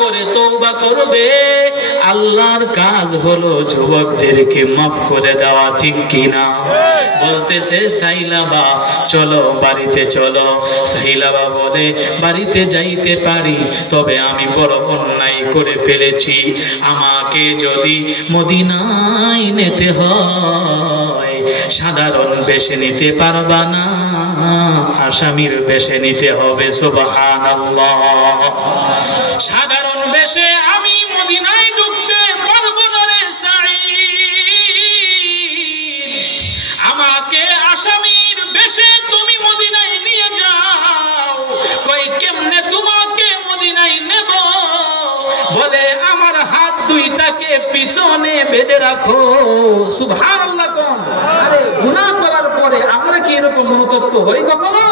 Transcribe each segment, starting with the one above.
করে তৌবা করবে, আল্লাহর কাজ হলো যুবকদেরকে মাফ করে দেওয়া, ঠিক কিনা? বলতেছে, সাইলাবা, চলো বাড়িতে চলো। সাইলাবা বলে, বাড়িতে যাইতে পারি, তবে আমি বড় অন্যায় করে ফেলেছি। আমাকে যদি মদিনায় নিতে হয় সাধারণ বেশে নিতে পারবা না। আসামির বেশে নিতে হবে, সুবহানাল্লাহ। সাধারণ বেশে আমি মদিনায় ঢুকতে পারব না রে আমাকে আসামির বেশে তুমি মদিনায় নিয়ে যাও। কই কেমনে তোমাকে মদিনায় নেব? বলে আমার হাত দুইটাকে পিছনে বেঁধে রাখো, সুবহানাল্লাহ কোন আরে গুনাহ করার পরে আমরা কি এরকম মনোতপ্ত হই কখনো?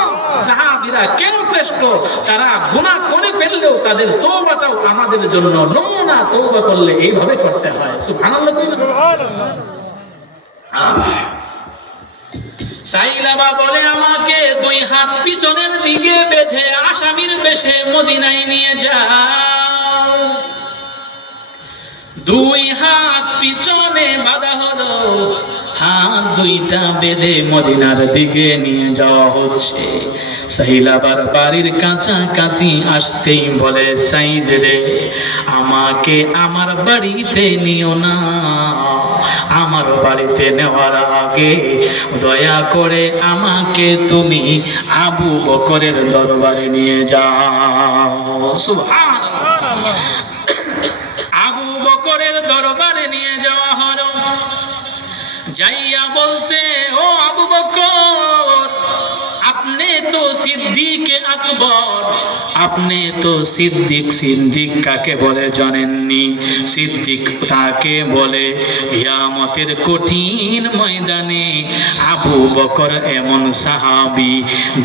সাহাবীরা কেন শ্রেষ্ঠ? তারা গুনাহ করে ফেললেও তাদের তওবাটাও আমাদের জন্য নমুনা তওবা করলে এইভাবে করতে হয়। সুবহানাল্লাহ কি? সাইলাবা বলে আমাকে দুই হাত পিছনের দিকে বেঁধে আসামির বেশে মদিনায় নিয়ে যাও। দুই হাত পিছনে বাঁধা হলো। দুইটা বেঁধে মদিনার দিকে নিয়ে যাওয়া হচ্ছে। সাহিলাবার বাড়ির কাঁচা কাছাকাছি আসতেই বলে, সাইদ রে, আমাকে আমার বাড়িতে নিও না। আমার বাড়িতে নেওয়ার আগে দয়া করে আমাকে তুমি আবু বকরের দরবারে নিয়ে যাও। আবু বকরের দরবারে নিয়ে যাওয়া হলো। যাইয়া বলছে ও আবু বকর আপনি তো সিদ্দিক আকবর। আপনি তো সিদ্দিক সিদ্দিক কাকে বলে জানেননি? সিদ্দিক তাকে বলে হিয়ামতের কঠিন ময়দানে আবু বকর এমন সাহাবি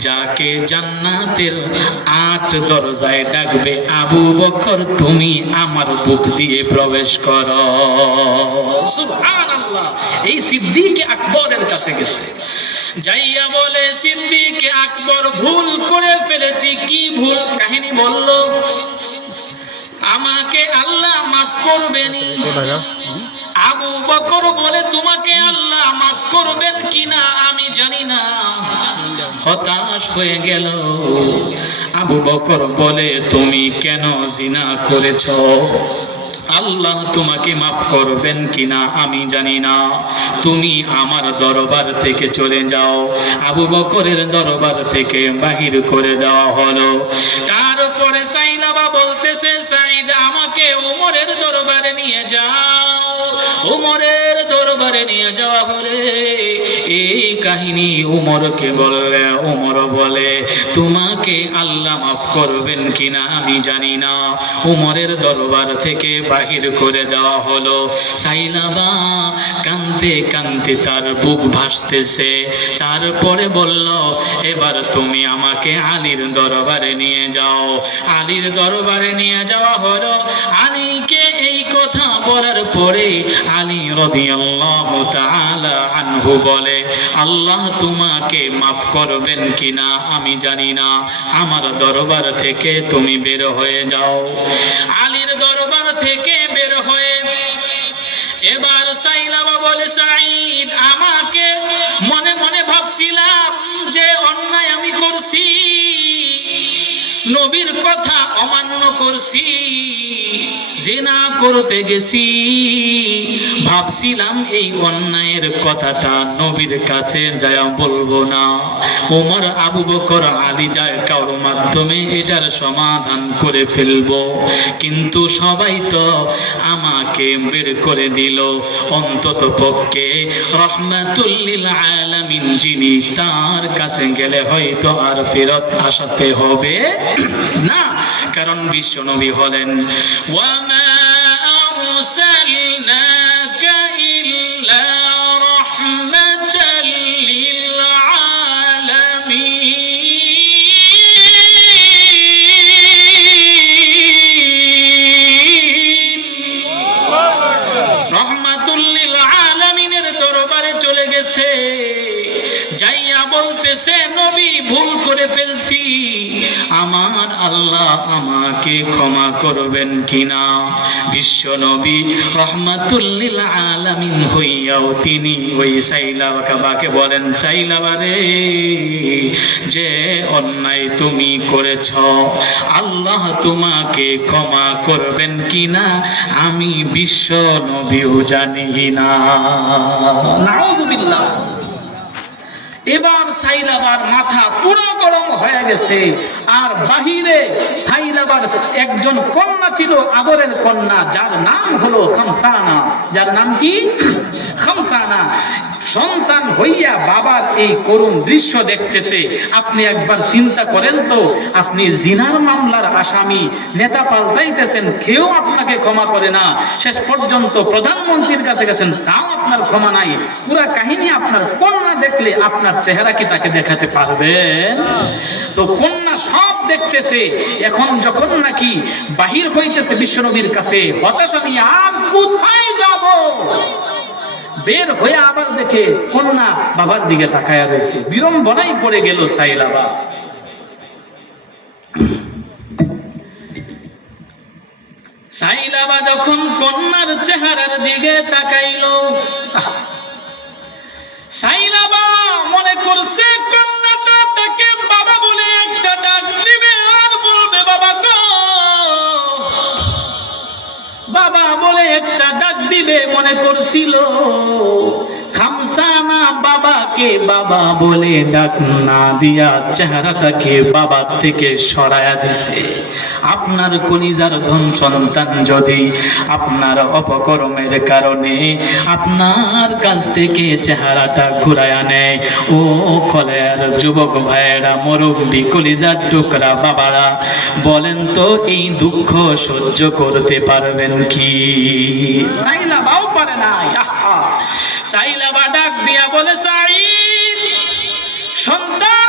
যাকে জান্নাতের আট দরজায় ডাকবে, আবু বকর, তুমি আমার বুক দিয়ে প্রবেশ করো। সুবহানাল্লাহ। এই সিদ্দিক আকবরের কাছে গেছে। যাইয়া বলে, সিদ্দিক আকবর ভুল করে ফেলেছি, কি ভুল কাহিনী বলল? আমাকে আল্লাহ মাফ করবেনি আবু বকর বলে, তোমাকে আল্লাহ মাফ করবেন কিনা আমি জানি না। হতাশ হয়ে গেল। আবু বকর বলে, তুমি কেন জিনা করেছ? আল্লাহ তোমাকে মাফ করবেন কিনা আমি জানি না। তুমি আমার দরবার থেকে চলে যাও। আবু বকরের দরবার থেকে বাহির করে দেওয়া হলো। তারপরে সাইলাবা বলতেছে, সাইদ, আমাকে উমরের দরবারে নিয়ে যাও। উমরের দরবারে নিয়ে যাওয়া হলে এই কাহিনী উমরকে বললে উমর বলে, তোমাকে আল্লাহ মাফ করবেন কিনা আমি জানি না। উমরের দরবার থেকে বাহির করে দেওয়া হলো। সাইলাবা কানতে কানতে তার বুক ভাসতেছে। তারপরে বলল, এবার তুমি আমাকে আলীর দরবারে নিয়ে যাও। আলীর দরবারে নিয়ে যাওয়া হলো। আলীকে এই কথা বলার পরে আলী রাদিয়াল্লাহু তাআলা আনহু বলে, আল্লাহ তোমাকে মাফ করবেন কিনা আমি জানি না। আমার দরবার থেকে তুমি বের হয়ে যাও। আলীর দরবার থেকে এবার সাইলাবা বলে সাইদ আমাকে মনে মনে ভাবছিলাম যে অন্যায় আমি করছি। নবীর কথা অমান্য করছি যে না করতে গেছি। ভাবছিলাম এই অন্যায়ের কথাটা নবীর কাছে যায় বলব না। ওমর আবু বকর, আলী যায়, কারোর মাধ্যমে এটার সমাধান করে ফেলব। কিন্তু সবাই তো আমাকে বের করে দিল। অন্তত পক্ষে রহমাতুল্লিল আলামিন, যিনি তার কাছে গেলে হয়তো আর ফেরত আসাতে হবে। না কারণ বিশ্ব নবী হলেন। ওয়ামা আরসালনাকা ইল্লা রাহমাতাল বলতেছে নবী ভুল করে ফেলছি আমার আল্লাহ আমাকে ক্ষমা করবেন কিনা? বিশ্ব নবী রহমাতুল্লিল আলামিন হইয়াও তিনি ওই সাইলাবাকে বলেন, সাইলাবা রে, যে অন্যায় তুমি করেছ, আল্লাহ তোমাকে ক্ষমা করবেন কিনা? আমি বিশ্ব নবীও জানি না। নাউজুবিল্লাহ। এবার সাইরাবার মাথা পুরো গরম হয়ে গেছে। আর বাহিরে সাইরাবার একজন কন্যা ছিল, আদরের কন্যা, যার নাম হলো খামসানা। যার নাম কি? খামসানা। সন্তান হইয়া বাবার এই করুণ দৃশ্য দেখতেছে। আপনি একবার চিন্তা করেন তো, আপনি জিনার মামলার আসামি, নেতা পাল্টাইতেছেন, কেউ আপনাকে ক্ষমা করে না। শেষ পর্যন্ত প্রধানমন্ত্রীর কাছে গেছেন, তাও আপনার ক্ষমা নাই। পুরা কাহিনী আপনার কন্যা দেখলে আপনার চেহারা কি তাকে দেখাতে পারবেন তো কন্যা সব দেখতেছে। এখন যখন নাকি বাহির হইতেছে বিশ্বনবীর কাছে, হতাশা নিয়ে, আর কোথায় যাব? বের হয়ে আবার দেখে কন্যা বাবার দিকে তাকায়া রয়েছে। বিড়ম্বনাই পড়ে গেল সাইলাবা। সাইলাবা যখন কন্যার চেহারার দিকে তাকাইল সাইলাবা মনে করছে বাবা বলে একটা ডাক দিবে মনে করছিল। খামসানা বাবাকে বাবা বলে ডাক না দিয়া চেহারাটাকে বাবার থেকে সরায়া দিছে। আপনার কলিজার ধন সন্তান যদি আপনার অপকর্মের কারণে আপনার কাছ থেকে চেহারাটা ঘুরায়া নেয়, ও কলের যুবক ভাইয়েরা মুরব্বী কলিজার টুকরা বাবারা, বলেন তো এই দুঃখ সহ্য করতে পারবেন কি? সাইলাবাও পারে নাই। আহা! সাইলাবা ডাক দিয়া বলে সাইদ সন্তান